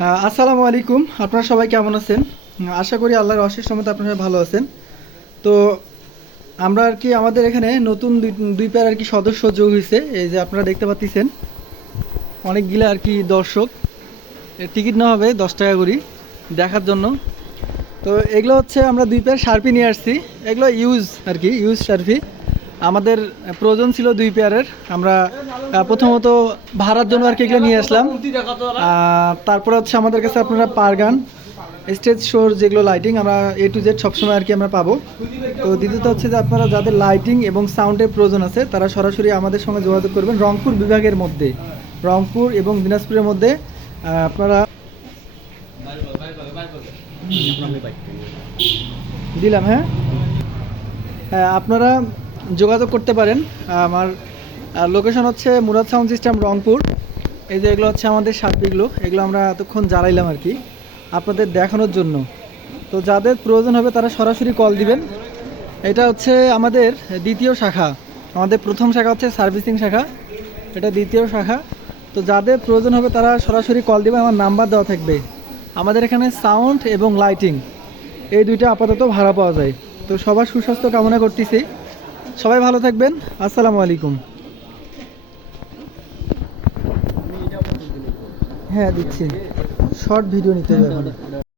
আসসালামু আলাইকুম। আপনারা সবাই কেমন আছেন? আশা করি আল্লাহর অশেষ রহমতে আপনারা সবাই ভালো আছেন। তো আমরা আর কি আমাদের এখানে নতুন দুই পেয়ার আর কি সদস্য যোগ হয়েছে। এই যে আপনারা দেখতে পাচ্ছেন অনেকগুলো আর কি দর্শক টিকিট নেওয়া হবে 10 টাকা করে দেখার জন্য। তো এগুলো হচ্ছে আমরা দুই পেয়ার শার্পি নিয়ে আসছি। এগুলো ইউজ আর কি ইউজ শার্পি। আমাদের প্রয়োজন ছিল দুই পেয়ারের। আমরা প্রথমত ভাড়ার জন্য আর কি এগুলো নিয়ে আসলাম। তারপরে হচ্ছে আমাদের কাছে আপনারা পারগান স্টেজ শোর যেগুলো লাইটিং আমরা A to Z সবসময় আর কি আমরা পাবো। তো দ্বিতীয়ত হচ্ছে যে আপনারা যাদের লাইটিং এবং সাউন্ডের প্রয়োজন আছে তারা সরাসরি আমাদের সঙ্গে যোগাযোগ করবেন রংপুর বিভাগের মধ্যে, রংপুর এবং দিনাজপুরের মধ্যে। আপনারা দিলাম, হ্যাঁ হ্যাঁ, আপনারা যোগাযোগ করতে পারেন। আমার লোকেশন হচ্ছে মুরাদ সাউন্ড সিস্টেম রংপুর। এই যে এগুলো হচ্ছে আমাদের সার্পিগুলো, এগুলো আমরা এতক্ষণ জ্বালাইলাম আর কি আপনাদের দেখানোর জন্য। তো যাদের প্রয়োজন হবে তারা সরাসরি কল দিবেন। এটা হচ্ছে আমাদের দ্বিতীয় শাখা। আমাদের প্রথম শাখা হচ্ছে সার্ভিসিং শাখা, এটা দ্বিতীয় শাখা। তো যাদের প্রয়োজন হবে তারা সরাসরি কল দিবেন, আমার নাম্বার দেওয়া থাকবে। আমাদের এখানে সাউন্ড এবং লাইটিং এই দুইটা আপাতত ভাড়া পাওয়া যায়। তো সবার সুস্বাস্থ্য কামনা করতেছি। সবাই ভালো থাকবেন। আসসালামু আলাইকুম। হ্যাঁ দিচ্ছি, শর্ট ভিডিও নিতে হবে এখন।